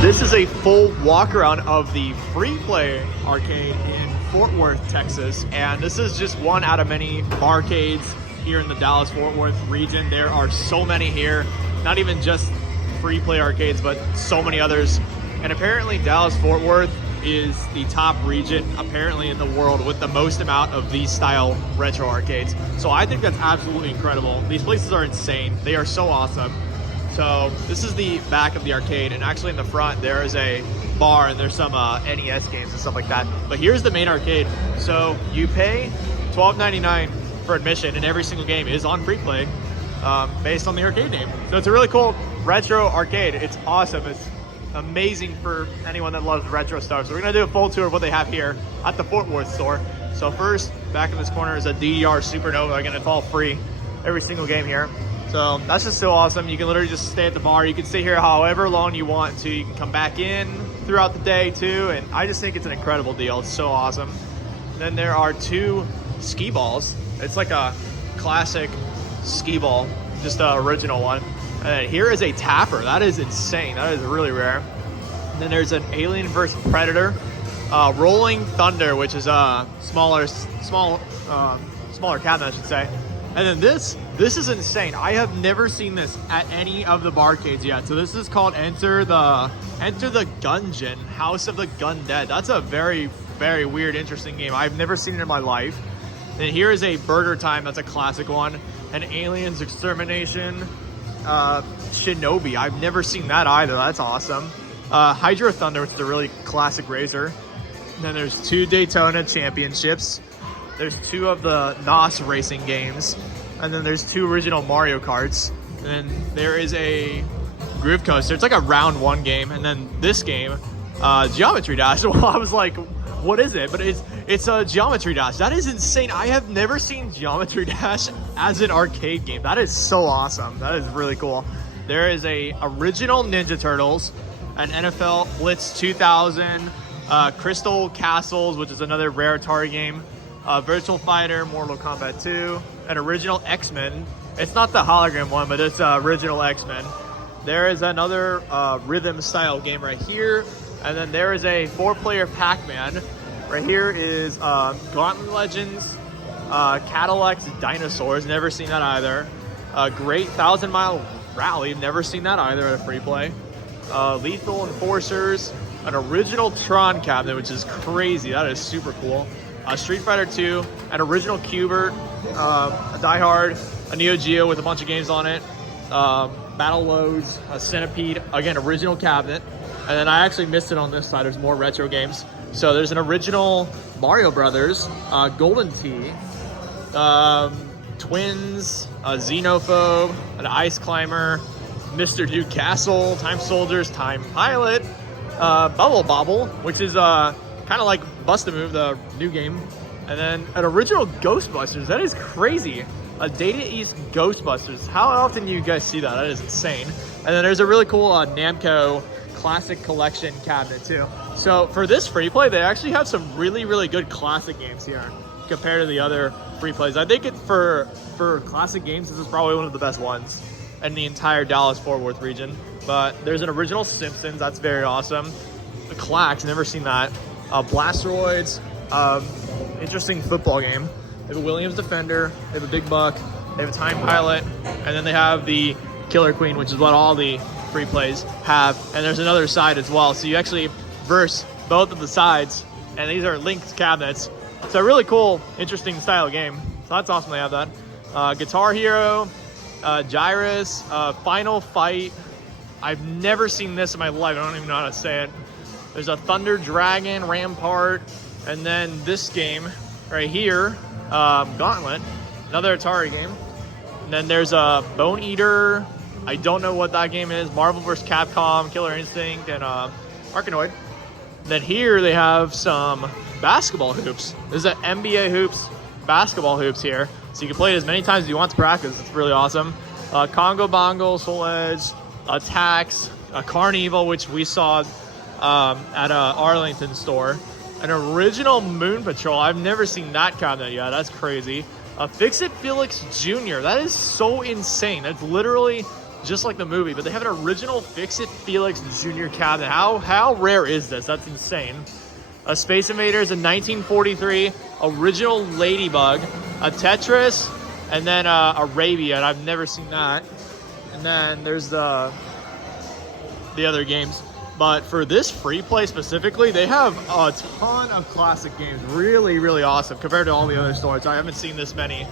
This is a full walk around of the Free Play arcade in Fort Worth, Texas. And this is just one out of many arcades here in the Dallas-Fort Worth region. There are so many here, not even just Free Play arcades, but so many others. And apparently Dallas-Fort Worth is the top region apparently in the world with the most amount of these style retro arcades. So I think that's absolutely incredible. These places are insane. They are so awesome. So this is the back of the arcade, and actually in the front there is a bar and there's some NES games and stuff like that. But here's the main arcade. So you pay $12.99 for admission, and every single game is on Free Play based on the arcade name. So it's a really cool retro arcade. It's awesome. It's amazing for anyone that loves retro stuff. So we're gonna do a full tour of what they have here at the Fort Worth store. So first, back in this corner is a DDR Supernova. Again, it's all free, every single game here. So that's just so awesome. You can literally just stay at the bar. You can stay here however long you want to. You can come back in throughout the day too. And I just think it's an incredible deal. It's so awesome. Then there are two skee balls. It's like a classic skee ball, just an original one. And then here is a tapper. That is insane. That is really rare. And then there's an Alien vs. Predator. Rolling Thunder, which is a smaller cabinet, I should say. And then this is insane. I have never seen this at any of the barcades yet. So this is called Enter the Gungeon, House of the Gundead. That's a very, very weird, interesting game. I've never seen it in my life. Then here is a Burger Time. That's a classic one. An Aliens Extermination. Shinobi. I've never seen that either. That's awesome. Hydro Thunder, which is a really classic racer. And then there's two Daytona Championships. There's two of the NOS racing games. And then there's two original Mario Karts. And then there is a Groove Coaster. It's like a round one game. And then this game, Geometry Dash. Well, I was like, what is it? But it's a Geometry Dash. That is insane. I have never seen Geometry Dash as an arcade game. That is so awesome. That is really cool. There is a original Ninja Turtles, an NFL Blitz 2000, Crystal Castles, which is another rare Atari game, Virtual Fighter, Mortal Kombat 2, an original X-Men. It's not the hologram one, but it's original X-Men. There is another rhythm style game right here. And then there is a 4-player Pac-Man. Right here is Gauntlet Legends, Cadillac's Dinosaurs. Never seen that either. Great 1,000 Mile Rally. Never seen that either at a Free Play. Lethal Enforcers. An original Tron cabinet, which is crazy. That is super cool. Street Fighter 2. An original Q*bert. A Die Hard. A Neo Geo with a bunch of games on it. Battle Loads. A Centipede. Again, original cabinet. And then I actually missed it on this side. There's more retro games. So there's an original Mario Brothers, Golden Tee, Twins, a Xenophobe, an Ice Climber, Mr. Duke Castle, Time Soldiers, Time Pilot, Bubble Bobble, which is kind of like Bust-A-Move, the new game. And then an original Ghostbusters. That is crazy. A Data East Ghostbusters. How often do you guys see that? That is insane. And then there's a really cool Namco Classic Collection cabinet too. So for this Free Play, they actually have some really, really good classic games here compared to the other Free Plays. I think for classic games, this is probably one of the best ones in the entire Dallas-Fort Worth region. But there's an original Simpsons. That's very awesome. The Clacks, never seen that. Blasteroids, interesting football game. They have a Williams Defender. They have a Big Buck. They have a Time Pilot. And then they have the Killer Queen, which is what all the Free Plays have. And there's another side as well. So you actually verse both of the sides. And these are linked cabinets. It's a really cool, interesting style game. So that's awesome they have that. Guitar Hero, Gyrus, Final Fight. I've never seen this in my life. I don't even know how to say it. There's a Thunder Dragon, Rampart. And then this game right here, Gauntlet, another Atari game. And then there's a Bone Eater. I don't know what that game is. Marvel vs. Capcom, Killer Instinct, and Arkanoid. Then here they have some basketball hoops. There's an NBA hoops, basketball hoops here. So you can play it as many times as you want to practice. It's really awesome. Congo Bongo, Soul Edge, Attacks, Carnival, which we saw at Arlington store. An original Moon Patrol. I've never seen that cabinet yet. That's crazy. Fix-It Felix Jr. That is so insane. That's literally just like the movie, but they have an original Fix-It Felix Jr. cabinet. How rare is this? That's insane. A Space Invaders in 1943, original Ladybug, a Tetris, and then Arabia, and I've never seen that. And then there's the other games. But for this free play specifically, they have a ton of classic games. Really, really awesome compared to all the other stores. I haven't seen this many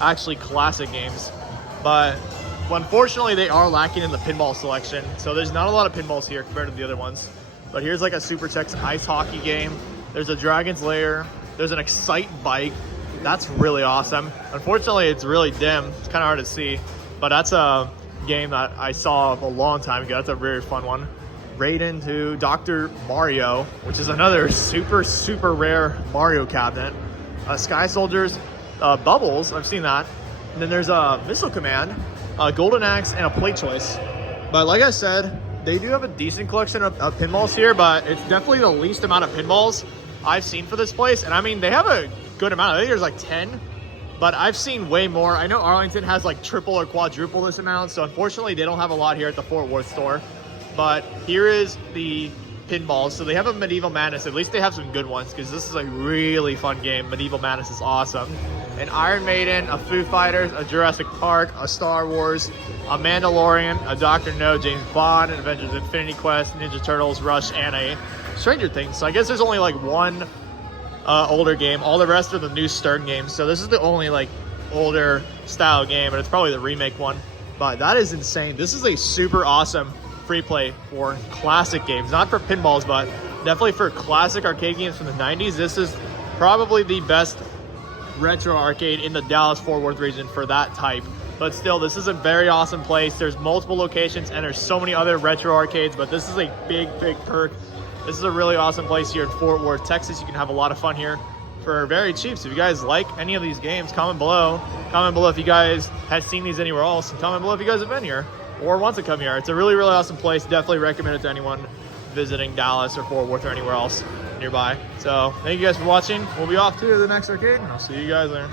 actually classic games. But unfortunately, they are lacking in the pinball selection. So there's not a lot of pinballs here compared to the other ones. But here's like a Super Tex ice hockey game. There's a Dragon's Lair. There's an Excite bike. That's really awesome. Unfortunately, it's really dim. It's kind of hard to see. But that's a game that I saw a long time ago. That's a very fun one. Raiden to Dr. Mario, which is another super, super rare Mario cabinet. Sky Soldiers, Bubbles, I've seen that. And then there's a Missile Command, a Golden Axe, and a Play Choice. But like I said, they do have a decent collection of pinballs here, but it's definitely the least amount of pinballs I've seen for this place. And I mean, they have a good amount. I think there's like 10, but I've seen way more. I know Arlington has like triple or quadruple this amount, so unfortunately they don't have a lot here at the Fort Worth store. But here is the pinballs. So they have a Medieval Madness. At least they have some good ones, because this is a really fun game. Medieval Madness is awesome. An Iron Maiden, a Foo Fighters, a Jurassic Park, a Star Wars, a Mandalorian, a Dr. No, James Bond, an Avengers Infinity Quest, Ninja Turtles, Rush, and a Stranger Things. So I guess there's only like one older game. All the rest are the new Stern games. So this is the only like older style game, and it's probably the remake one. But that is insane. This is a super awesome free play for classic games, not for pinballs, but definitely for classic arcade games from the 90s. This is probably the best retro arcade in the Dallas-Fort Worth region for that type. But still, this is a very awesome place. There's multiple locations and there's so many other retro arcades, but this is a big perk. This is a really awesome place here in Fort Worth, Texas. You can have a lot of fun here for very cheap. So if you guys like any of these games, comment below. Comment below if you guys have seen these anywhere else, and comment below if you guys have been here or want to come here. It's a really, really awesome place. Definitely recommend it to anyone visiting Dallas or Fort Worth or anywhere else nearby. So thank you guys for watching. We'll be off to the next arcade, and I'll see you guys there.